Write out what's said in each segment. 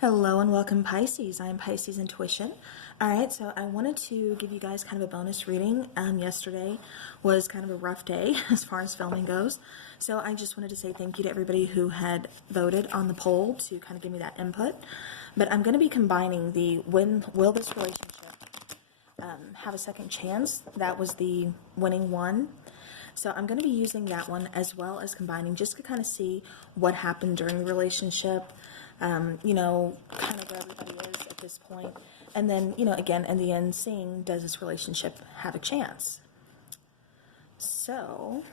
Hello and welcome, Pisces. I am Pisces Intuition. All right, so I wanted to give you guys kind of a bonus reading. Yesterday was kind of a rough day as far as filming goes. So I just wanted to say thank you to everybody who had voted on the poll to kind of give me that input. But I'm going to be combining the will this relationship have a second chance? That was the winning one. So I'm going to be using that one as well as combining just to kind of see what happened during the relationship, kind of where everybody is at this point. And then, again, in the end, seeing does this relationship have a chance? So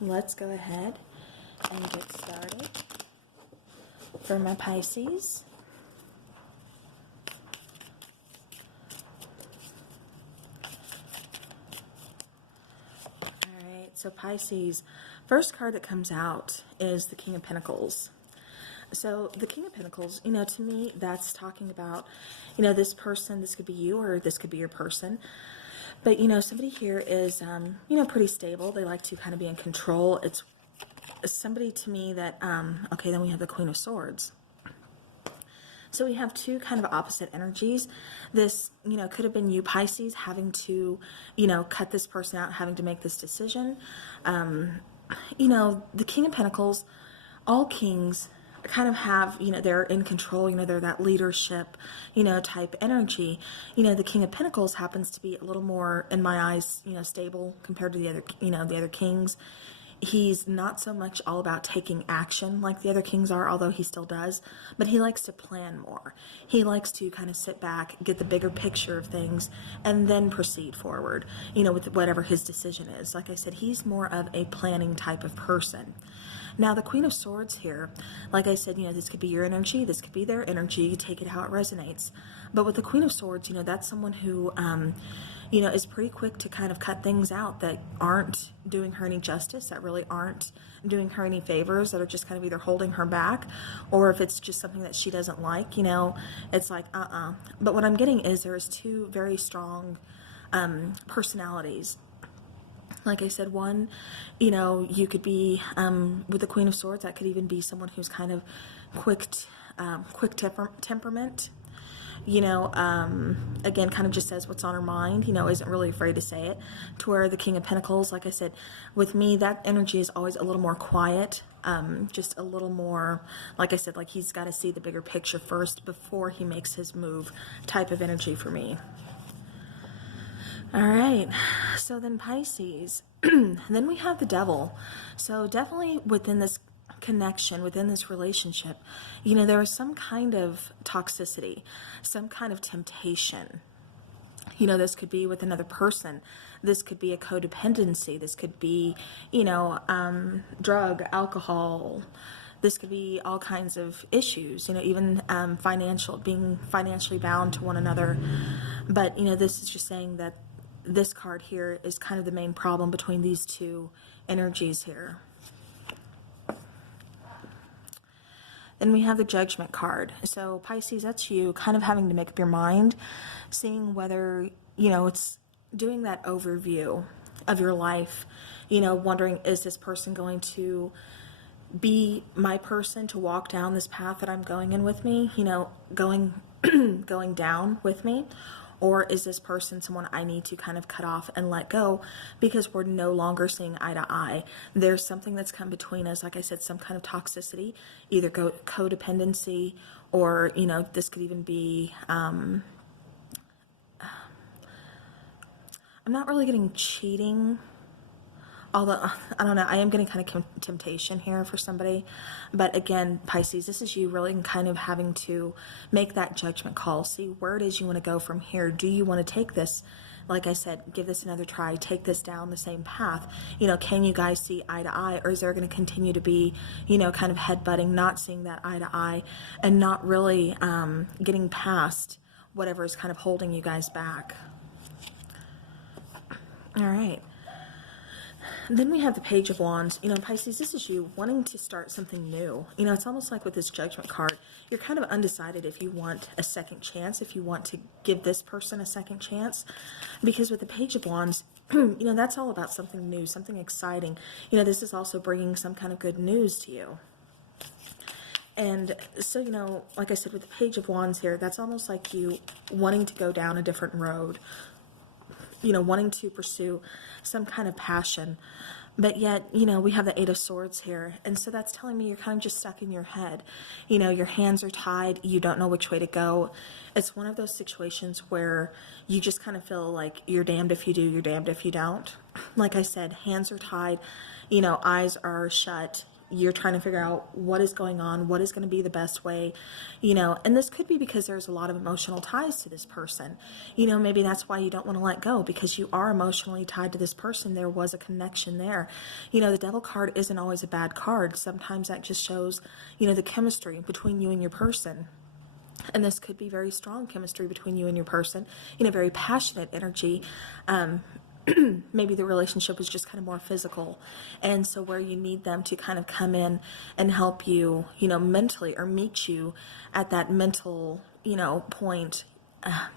let's go ahead and get started for my Pisces. So Pisces, first card that comes out is the King of Pentacles. So the King of Pentacles, to me, that's talking about, this person, this could be you or this could be your person. But, somebody here is, pretty stable. They like to kind of be in control. It's somebody to me that, okay, then we have the Queen of Swords. So we have two kind of opposite energies. This, could have been you, Pisces, having to, cut this person out, having to make this decision. The King of Pentacles, all kings kind of have, they're in control, they're that leadership, type energy. The King of Pentacles happens to be a little more, in my eyes, stable compared to the other, the other kings. He's not so much all about taking action like the other kings are, although he still does, but he likes to plan more. He likes to kind of sit back, get the bigger picture of things, and then proceed forward, with whatever his decision is. Like I said, he's more of a planning type of person. Now, the Queen of Swords here, like I said, this could be your energy, this could be their energy, you take it how it resonates. But with the Queen of Swords, that's someone who, is pretty quick to kind of cut things out that aren't doing her any justice, that really aren't doing her any favors, that are just kind of either holding her back, or if it's just something that she doesn't like, it's like, But what I'm getting is there's two very strong personalities. Like I said, one, you could be, with the Queen of Swords, that could even be someone who's kind of quick temperament, again, kind of just says what's on her mind, isn't really afraid to say it, to where the King of Pentacles, like I said, with me, that energy is always a little more quiet, just a little more, like I said, like he's got to see the bigger picture first before he makes his move type of energy for me. All right, so then Pisces, then we have the Devil. So definitely within this connection, within this relationship, there is some kind of toxicity, some kind of temptation. This could be with another person. This could be a codependency. This could be, drug, alcohol. This could be all kinds of issues, even being financially bound to one another. But, this is just saying that this card here is kind of the main problem between these two energies here. Then we have the Judgment card. So Pisces, that's you kind of having to make up your mind, seeing whether, it's doing that overview of your life, wondering, is this person going to be my person to walk down this path that I'm going in with me, going down with me? Or is this person someone I need to kind of cut off and let go because we're no longer seeing eye to eye? There's something that's come between us, like I said, some kind of toxicity, either codependency or, this could even be, I'm not really getting cheating. Although, I don't know, I am getting kind of temptation here for somebody. But again, Pisces, this is you really kind of having to make that judgment call. See where it is you want to go from here. Do you want to take this, like I said, give this another try, take this down the same path? Can you guys see eye to eye? Or is there going to continue to be, kind of headbutting, not seeing that eye to eye, and not really getting past whatever is kind of holding you guys back? All right. Then we have the Page of Wands. Pisces, this is you wanting to start something new. It's almost like with this Judgment card, you're kind of undecided if you want a second chance, if you want to give this person a second chance. Because with the Page of Wands, that's all about something new, something exciting. This is also bringing some kind of good news to you. And so, like I said, with the Page of Wands here, that's almost like you wanting to go down a different road, wanting to pursue some kind of passion. But yet, we have the Eight of Swords here. And so that's telling me you're kind of just stuck in your head. Your hands are tied. You don't know which way to go. It's one of those situations where you just kind of feel like you're damned if you do, you're damned if you don't. Like I said, hands are tied, eyes are shut. You're trying to figure out what is going on, what is going to be the best way, and this could be because there's a lot of emotional ties to this person. Maybe that's why you don't want to let go, because you are emotionally tied to this person. There was a connection there. The Devil card isn't always a bad card. Sometimes that just shows, the chemistry between you and your person. And this could be very strong chemistry between you and your person, very passionate energy. Maybe the relationship is just kind of more physical. And so where you need them to kind of come in and help you, mentally, or meet you at that mental, point,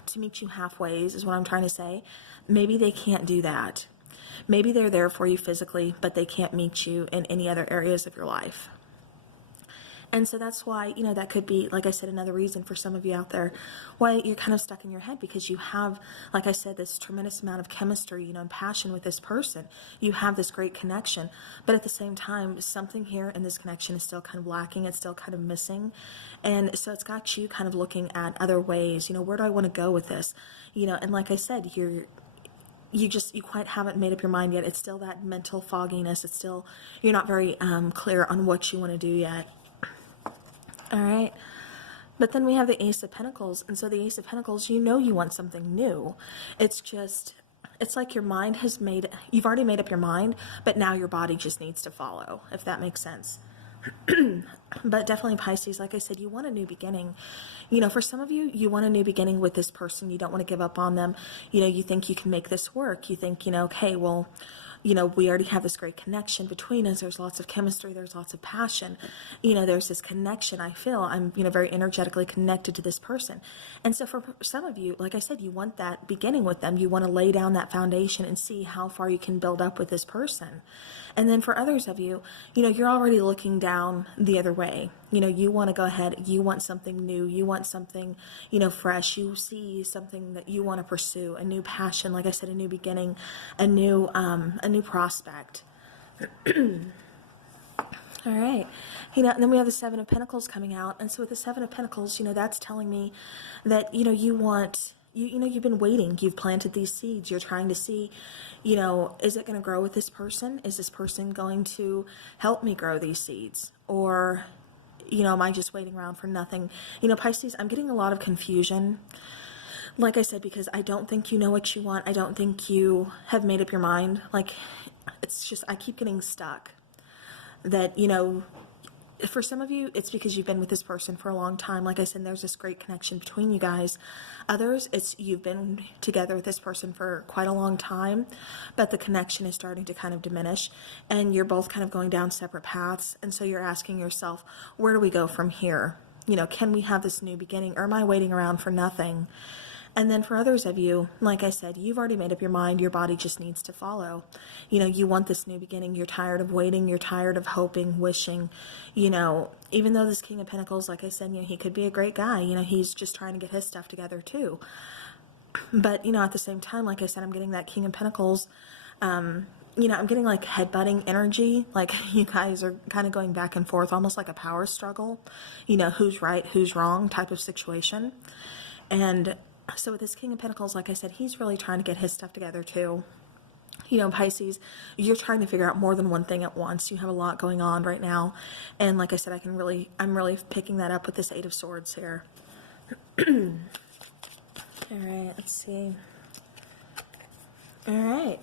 to meet you halfway is what I'm trying to say. Maybe they can't do that. Maybe they're there for you physically, but they can't meet you in any other areas of your life. And so that's why, that could be, like I said, another reason for some of you out there why you're kind of stuck in your head, because you have, like I said, this tremendous amount of chemistry, and passion with this person. You have this great connection, but at the same time, something here in this connection is still kind of lacking. It's still kind of missing. And so it's got you kind of looking at other ways, where do I want to go with this? And like I said, you quite haven't made up your mind yet. It's still that mental fogginess. It's still, you're not very clear on what you want to do yet. All right. But then we have the Ace of Pentacles. And so the Ace of Pentacles, you want something new. It's like your mind you've already made up your mind, but now your body just needs to follow, if that makes sense. But definitely Pisces, like I said, you want a new beginning. For some of you, you want a new beginning with this person. You don't want to give up on them. You think you can make this work. You think, okay, well, we already have this great connection between us. There's lots of chemistry. There's lots of passion. There's this connection. I feel I'm, very energetically connected to this person. And so for some of you, like I said, you want that beginning with them. You want to lay down that foundation and see how far you can build up with this person. And then for others of you, you're already looking down the other way. You want to go ahead. You want something new. You want something, fresh. You see something that you want to pursue, a new passion. Like I said, a new beginning, a new prospect. All right. And then we have the Seven of Pentacles coming out. And so with the Seven of Pentacles, that's telling me that, you want, you've been waiting. You've planted these seeds. You're trying to see, is it going to grow with this person? Is this person going to help me grow these seeds? Or, am I just waiting around for nothing? Pisces, I'm getting a lot of confusion. Like I said, because I don't think you know what you want. I don't think you have made up your mind. Like, it's just, I keep getting stuck. That, for some of you, it's because you've been with this person for a long time. Like I said, there's this great connection between you guys. Others, it's you've been together with this person for quite a long time, but the connection is starting to kind of diminish, and you're both kind of going down separate paths. And so you're asking yourself, where do we go from here? Can we have this new beginning, or am I waiting around for nothing? And then for others of you, like I said, you've already made up your mind. Your body just needs to follow. You want this new beginning. You're tired of waiting. You're tired of hoping, wishing. Even though this King of Pentacles, like I said, he could be a great guy. He's just trying to get his stuff together too. But, at the same time, like I said, I'm getting that King of Pentacles. I'm getting like headbutting energy. Like you guys are kind of going back and forth, almost like a power struggle. Who's right, who's wrong type of situation. And so with this King of Pentacles, like I said, he's really trying to get his stuff together too. Pisces, you're trying to figure out more than one thing at once. You have a lot going on right now. And like I said, I'm really picking that up with this Eight of Swords here. All right, let's see. All right.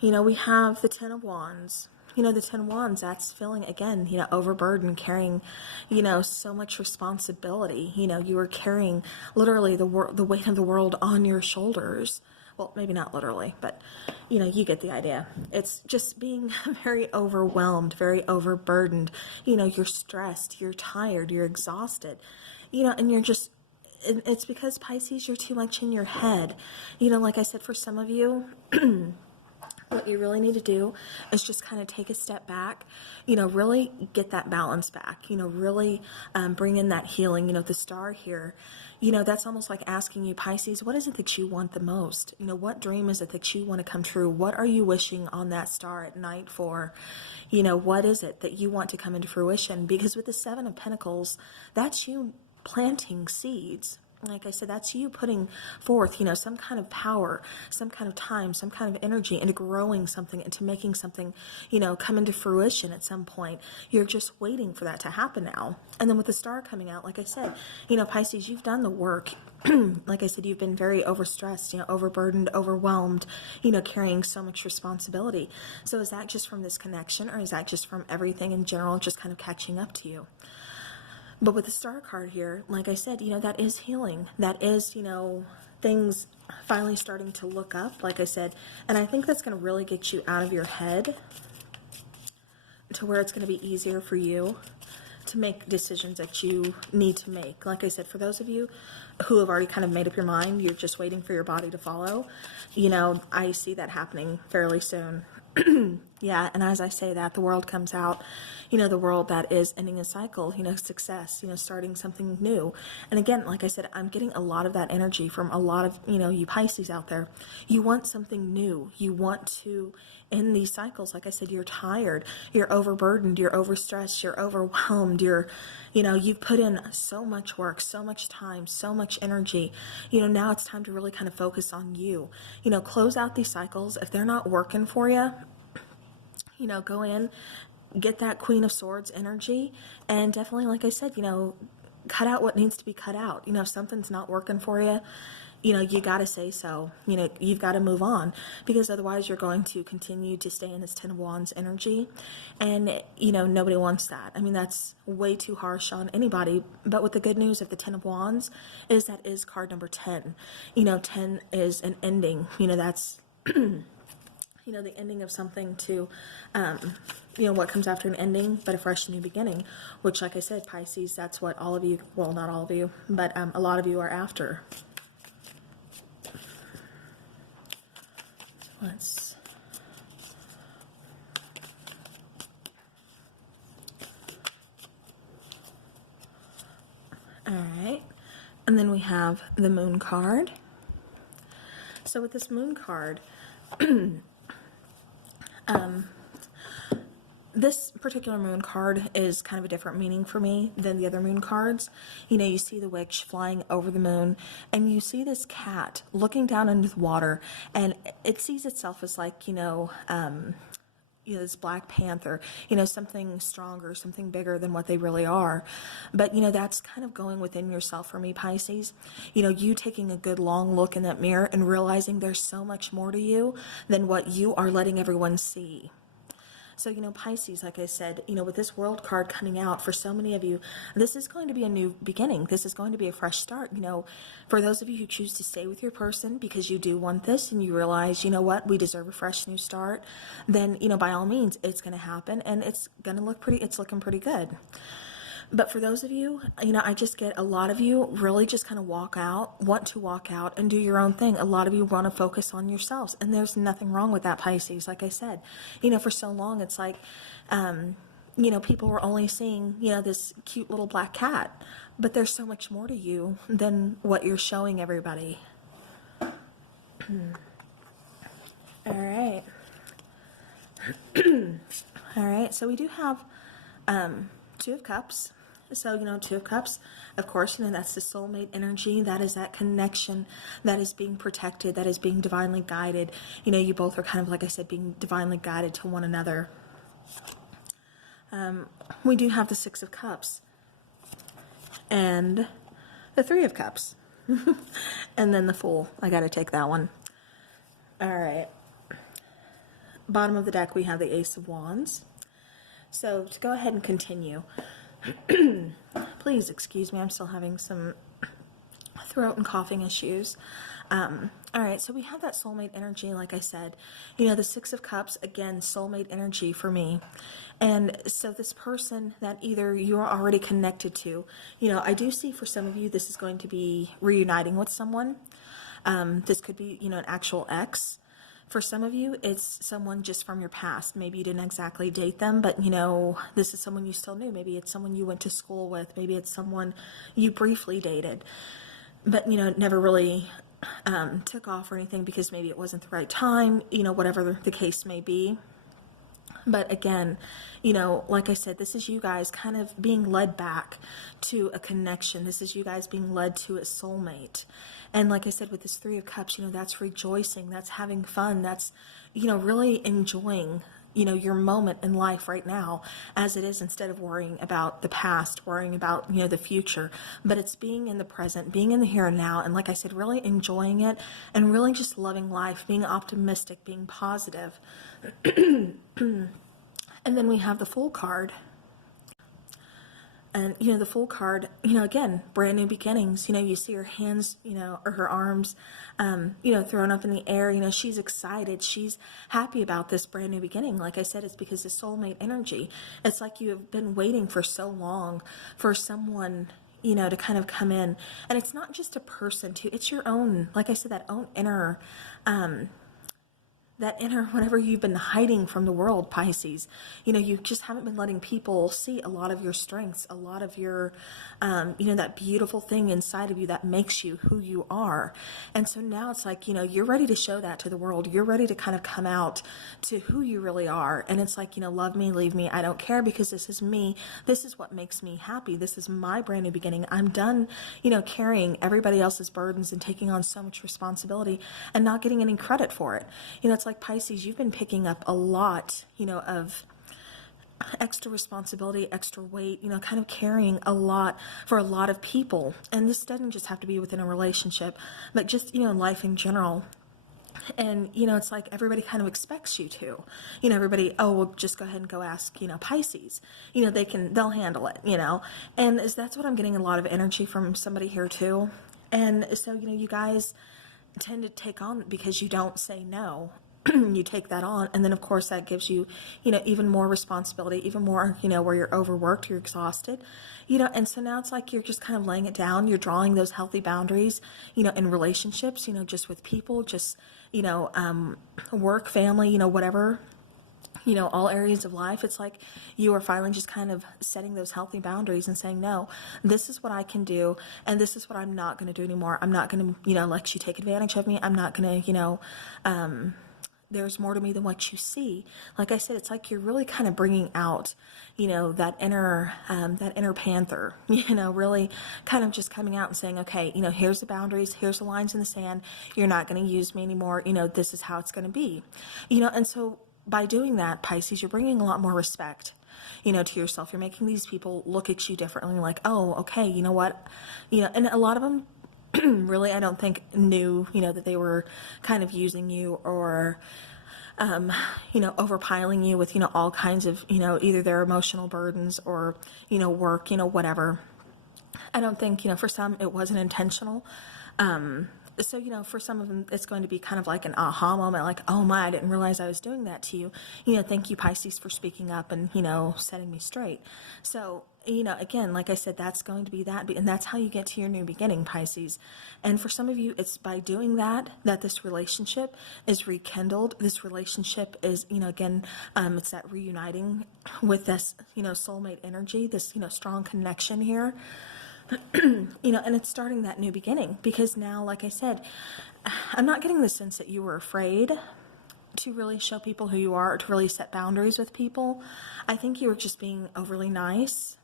We have the Ten of Wands. The Ten of Wands, that's feeling, again, overburdened, carrying, so much responsibility. You are carrying literally the weight of the world on your shoulders. Well, maybe not literally, but, you get the idea. It's just being very overwhelmed, very overburdened. You're stressed, you're tired, you're exhausted, and you're just, it's because Pisces, you're too much in your head. Like I said, for some of you, what you really need to do is just kind of take a step back, you know, really get that balance back, you know, really bring in that healing. You know, the star here, you know, that's almost like asking you, Pisces, what is it that you want the most? You know, what dream is it that you want to come true? What are you wishing on that star at night for? You know, what is it that you want to come into fruition? Because with the Seven of Pentacles, that's you planting seeds. Like I said, that's you putting forth, you know, some kind of power, some kind of time, some kind of energy into growing something, into making something, you know, come into fruition at some point. You're just waiting for that to happen now. And then with the star coming out, like I said, you know, Pisces, you've done the work. Like I said, you've been very overstressed, you know, overburdened, overwhelmed, you know, carrying so much responsibility. So is that just from this connection, or is that just from everything in general just kind of catching up to you? But with the star card here, like I said, you know, that is healing. That is, you know, things finally starting to look up, like I said. And I think that's going to really get you out of your head to where it's going to be easier for you to make decisions that you need to make. Like I said, for those of you who have already kind of made up your mind, you're just waiting for your body to follow, you know, I see that happening fairly soon. Yeah, and as I say that, the world comes out, you know, the world that is ending a cycle, you know, success, you know, starting something new. And again, like I said, I'm getting a lot of that energy from a lot of, you know, you Pisces out there. You want something new. You want to end these cycles. Like I said, you're tired, you're overburdened, you're overstressed, you're overwhelmed, you know, you've put in so much work, so much time, so much energy. You know, now it's time to really kind of focus on you. You know, close out these cycles. If they're not working for you, you know, go in, get that Queen of Swords energy, and definitely, like I said, you know, cut out what needs to be cut out. You know, if something's not working for you, you know, you got to say so. You know, you've got to move on, because otherwise you're going to continue to stay in this Ten of Wands energy, and, you know, nobody wants that. I mean, that's way too harsh on anybody. But with the good news of the Ten of Wands is that is card number 10. You know, 10 is an ending. You know, that's you know, the ending of something to, you know, what comes after an ending, but a fresh new beginning, which, like I said, Pisces, that's what all of you, well, not all of you, but a lot of you are after. Let's, all right, and then we have the Moon card. So with this Moon card, this particular Moon card is kind of a different meaning for me than the other Moon cards. You know, you see the witch flying over the moon, and you see this cat looking down into the water, and it sees itself as like, you know, this Black Panther, you know, something stronger, something bigger than what they really are. But, you know, that's kind of going within yourself for me, Pisces. You know, you taking a good long look in that mirror and realizing there's so much more to you than what you are letting everyone see. So, you know, Pisces, like I said, you know, with this World card coming out, for so many of you, this is going to be a new beginning. This is going to be a fresh start. You know, for those of you who choose to stay with your person because you do want this and you realize, you know what, we deserve a fresh new start, then, you know, by all means, it's going to happen, and it's going to look pretty, it's looking pretty good. But for those of you, you know, I just get a lot of you really just kind of want to walk out and do your own thing. A lot of you want to focus on yourselves, and there's nothing wrong with that, Pisces. Like I said, you know, for so long, it's like, you know, people were only seeing, you know, this cute little black cat, but there's so much more to you than what you're showing everybody. All right. All right. So we do have, Two of Cups. So, you know, Two of Cups, of course, you know, that's the soulmate energy. That is that connection that is being protected, that is being divinely guided. You know, you both are kind of, like I said, being divinely guided to one another. We do have the Six of Cups and the Three of Cups. And then the Fool. I got to take that one. All right. Bottom of the deck, we have the Ace of Wands. So to go ahead and continue, please excuse me, I'm still having some throat and coughing issues. All right, so we have that soulmate energy, like I said. You know, the Six of Cups, again, soulmate energy for me. And so this person that either you're already connected to, you know, I do see for some of you this is going to be reuniting with someone. This could be, you know, an actual ex. For some of you, it's someone just from your past. Maybe you didn't exactly date them, but you know, this is someone you still knew. Maybe it's someone you went to school with. Maybe it's someone you briefly dated, but you know, it never really took off or anything because maybe it wasn't the right time, you know, whatever the case may be. But again, you know, like I said, this is you guys kind of being led back to a connection. This is you guys being led to a soulmate. And like I said, with this Three of Cups, you know, that's rejoicing, that's having fun, that's, you know, really enjoying, you know, your moment in life right now as it is, instead of worrying about the past, worrying about, you know, the future. But it's being in the present, being in the here and now. And like I said, really enjoying it and really just loving life, being optimistic, being positive. And then we have the Fool card. And, you know, the Fool card, you know, again, brand new beginnings. You know, you see her hands, you know, or her arms, you know, thrown up in the air. You know, she's excited. She's happy about this brand new beginning. Like I said, it's because of soulmate energy. It's like you have been waiting for so long for someone, you know, to kind of come in. And it's not just a person, too. It's your own, like I said, that own inner, whatever you've been hiding from the world, Pisces. You know, you just haven't been letting people see a lot of your strengths, a lot of your, you know, that beautiful thing inside of you that makes you who you are. And so now it's like, you know, you're ready to show that to the world. You're ready to kind of come out to who you really are. And it's like, you know, love me, leave me, I don't care, because this is me. This is what makes me happy. This is my brand new beginning. I'm done, you know, carrying everybody else's burdens and taking on so much responsibility and not getting any credit for it. You know, it's like, Pisces, you've been picking up a lot, you know, of extra responsibility, extra weight, you know, kind of carrying a lot for a lot of people. And this doesn't just have to be within a relationship, but just, you know, in life in general. And, you know, it's like everybody kind of expects you to, you know, everybody, oh, well, just go ahead and go ask, you know, Pisces, you know, they'll handle it, you know. And that's what I'm getting a lot of energy from somebody here too. And so, you know, you guys tend to take on because you don't say no. You take that on, and then of course that gives you, you know, even more responsibility, even more, you know, where you're overworked, you're exhausted, you know. And so now it's like you're just kind of laying it down, you're drawing those healthy boundaries, you know, in relationships, you know, just with people, just, you know, work, family, you know, whatever, you know, all areas of life. It's like you are finally just kind of setting those healthy boundaries and saying, no, this is what I can do, and this is what I'm not going to do anymore. I'm not going to, you know, let you take advantage of me. I'm not going to, you know, there's more to me than what you see. Like I said, it's like you're really kind of bringing out, you know, that inner panther, you know, really kind of just coming out and saying, okay, you know, here's the boundaries, here's the lines in the sand. You're not going to use me anymore. You know, this is how it's going to be, you know. And so by doing that, Pisces, you're bringing a lot more respect, you know, to yourself. You're making these people look at you differently, like, oh, okay, you know what, you know. And a lot of them really, I don't think knew, you know, that they were kind of using you or, you know, overpiling you with, you know, all kinds of, you know, either their emotional burdens or, you know, work, you know, whatever. I don't think, you know, for some it wasn't intentional. So, you know, for some of them, it's going to be kind of like an aha moment, like, oh my, I didn't realize I was doing that to you. You know, thank you, Pisces, for speaking up and, you know, setting me straight. So, you know, again, like I said, that's going to be that, and that's how you get to your new beginning, Pisces. And for some of you, it's by doing that this relationship is rekindled. This relationship is, you know, again, it's that reuniting with this, you know, soulmate energy, this, you know, strong connection here. You know, and it's starting that new beginning, because now, like I said, I'm not getting the sense that you were afraid to really show people who you are, or to really set boundaries with people. I think you were just being overly nice.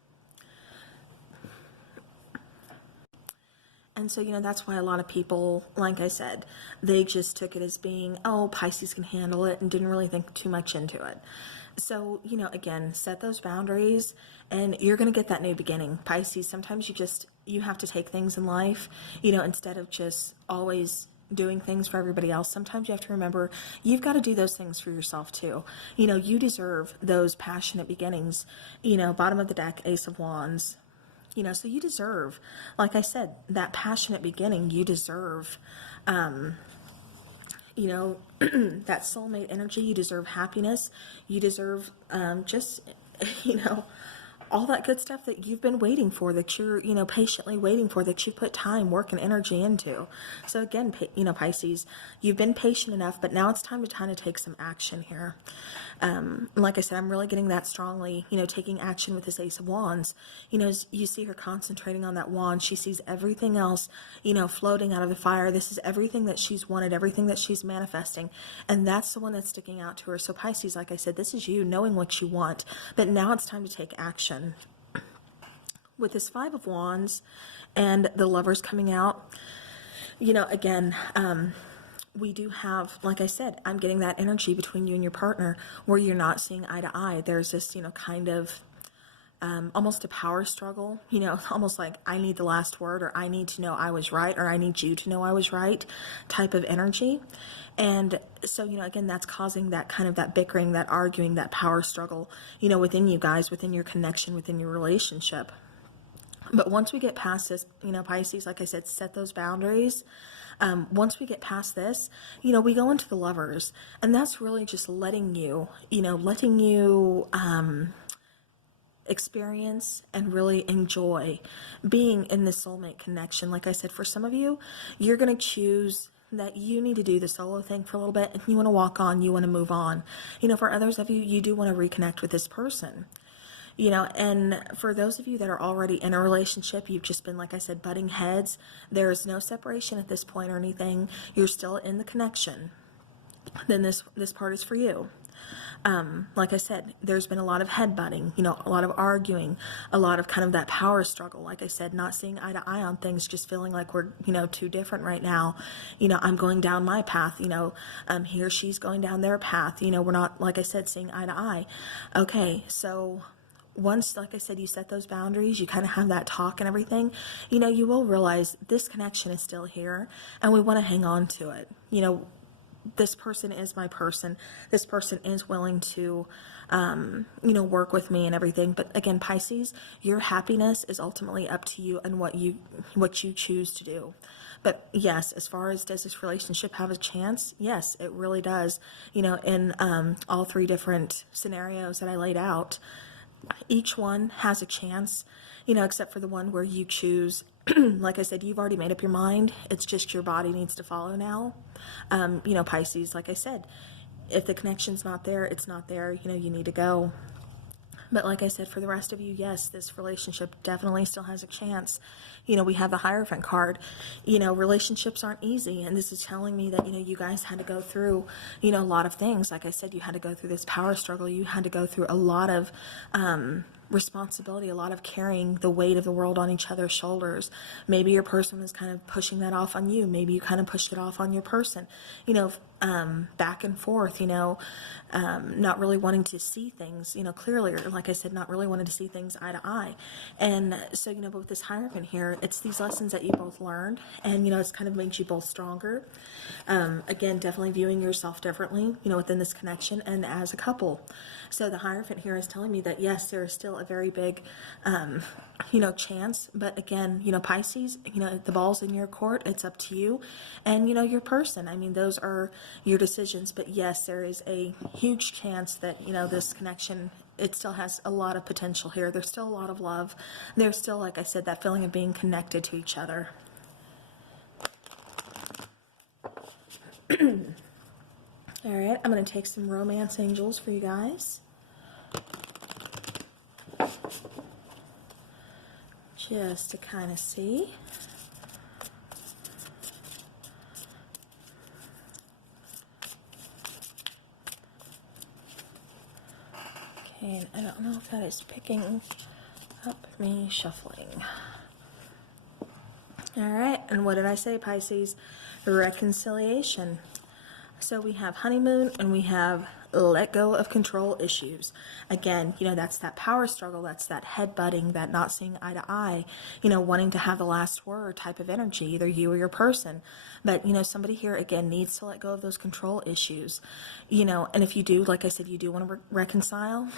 And so, you know, that's why a lot of people, like I said, they just took it as being, oh, Pisces can handle it, and didn't really think too much into it. So, you know, again, set those boundaries and you're going to get that new beginning. Pisces, sometimes you have to take things in life, you know, instead of just always doing things for everybody else. Sometimes you have to remember you've got to do those things for yourself too. You know, you deserve those passionate beginnings. You know, bottom of the deck, Ace of Wands. You know, so you deserve, like I said, that passionate beginning. You deserve, you know, that soulmate energy. You deserve happiness. You deserve just, you know, all that good stuff that you've been waiting for, that you're, patiently waiting for, that you put time, work, and energy into. So again, Pisces, you've been patient enough, but now it's time to kind of take some action here. Like I said, I'm really getting that strongly, taking action with this Ace of Wands. As you see her concentrating on that wand, she sees everything else, floating out of the fire. This is everything that she's wanted, everything that she's manifesting, and that's the one that's sticking out to her. So Pisces, like I said, this is you knowing what you want, but now it's time to take action. With this Five of Wands and the Lovers coming out, again, we do have, like I said, I'm getting that energy between you and your partner where you're not seeing eye to eye. There's this, kind of almost a power struggle, almost like I need the last word, or I need to know I was right, or I need you to know I was right type of energy. And so, again, that's causing that kind of that bickering, that arguing, that power struggle, within you guys, within your connection, within your relationship. But once we get past this, Pisces, like I said, set those boundaries. Once we get past this, we go into the Lovers, and that's really just letting you experience and really enjoy being in the soulmate connection. Like I said, for some of you, you're going to choose that you need to do the solo thing for a little bit, and you want to walk on, you want to move on. For others of you, you do want to reconnect with this person. And for those of you that are already in a relationship, you've just been, like I said, butting heads. There is no separation at this point or anything. You're still in the connection. Then this part is for you. Like I said, there's been a lot of headbutting, a lot of arguing, a lot of kind of that power struggle. Like I said, not seeing eye to eye on things, just feeling like we're, too different right now. I'm going down my path, he or she's going down their path. We're not, like I said, seeing eye to eye. Okay, so once, like I said, you set those boundaries, you kind of have that talk and everything, you will realize this connection is still here and we want to hang on to it. This person is my person. This person is willing to, work with me and everything. But again, Pisces, your happiness is ultimately up to you and what you choose to do. But yes, as far as does this relationship have a chance? Yes, it really does. In all three different scenarios that I laid out, each one has a chance, except for the one where you choose. Like I said, you've already made up your mind. It's just your body needs to follow now. Pisces, like I said, if the connection's not there, it's not there. You need to go. But like I said, for the rest of you, yes, this relationship definitely still has a chance. We have the Hierophant card. Relationships aren't easy. And this is telling me that, you guys had to go through, a lot of things. Like I said, you had to go through this power struggle. You had to go through a lot of responsibility, a lot of carrying the weight of the world on each other's shoulders. Maybe your person was kind of pushing that off on you. Maybe you kind of pushed it off on your person, back and forth, not really wanting to see things, clearly, or like I said, not really wanting to see things eye to eye. And so, but with this Hierophant here, it's these lessons that you both learned, and, it's kind of makes you both stronger. Again, definitely viewing yourself differently, within this connection and as a couple. So the Hierophant here is telling me that, yes, there is still a very big, chance. But again, Pisces, the ball's in your court. It's up to you and, your person. I mean, those are your decisions. But yes, there is a huge chance that, this connection, it still has a lot of potential here. There's still a lot of love. There's still, like I said, that feeling of being connected to each other. All right, I'm going to take some romance angels for you guys. Just to kind of see. Okay, and I don't know if that is picking up me shuffling. All right, and what did I say, Pisces? Reconciliation. So we have honeymoon and we have let go of control issues. Again, that's that power struggle, that's that headbutting, that not seeing eye to eye, wanting to have the last word type of energy, either you or your person. But, somebody here, again, needs to let go of those control issues, and if you do, like I said, you do want to reconcile,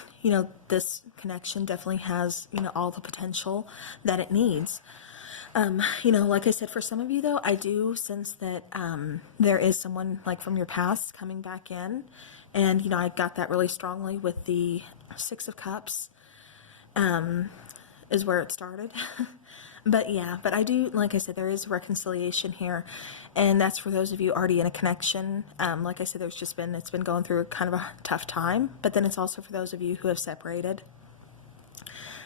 this connection definitely has, all the potential that it needs. Like I said, for some of you, though, I do sense that there is someone, like, from your past coming back in. And, I got that really strongly with the Six of Cups. is where it started. But yeah, but I do, like I said, there is reconciliation here, and that's for those of you already in a connection. Like I said, it's been going through kind of a tough time, but then it's also for those of you who have separated.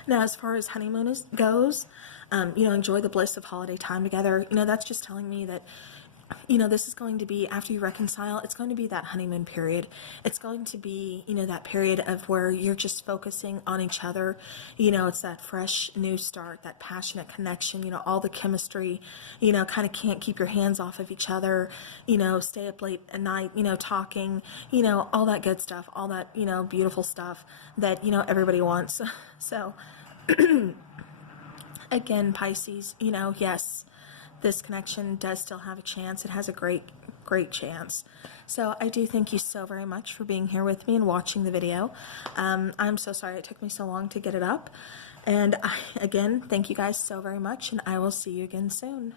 Now, as far as honeymoon goes, enjoy the bliss of holiday time together. That's just telling me that, this is going to be, after you reconcile, it's going to be that honeymoon period. It's going to be, that period of where you're just focusing on each other. It's that fresh new start, that passionate connection, all the chemistry, kind of can't keep your hands off of each other, stay up late at night, talking, all that good stuff, all that, beautiful stuff that, everybody wants. So, again, Pisces, yes, this connection does still have a chance. It has a great chance. So I do thank you so very much for being here with me and watching the video. I'm so sorry it took me so long to get it up. And again, thank you guys so very much, and I will see you again soon.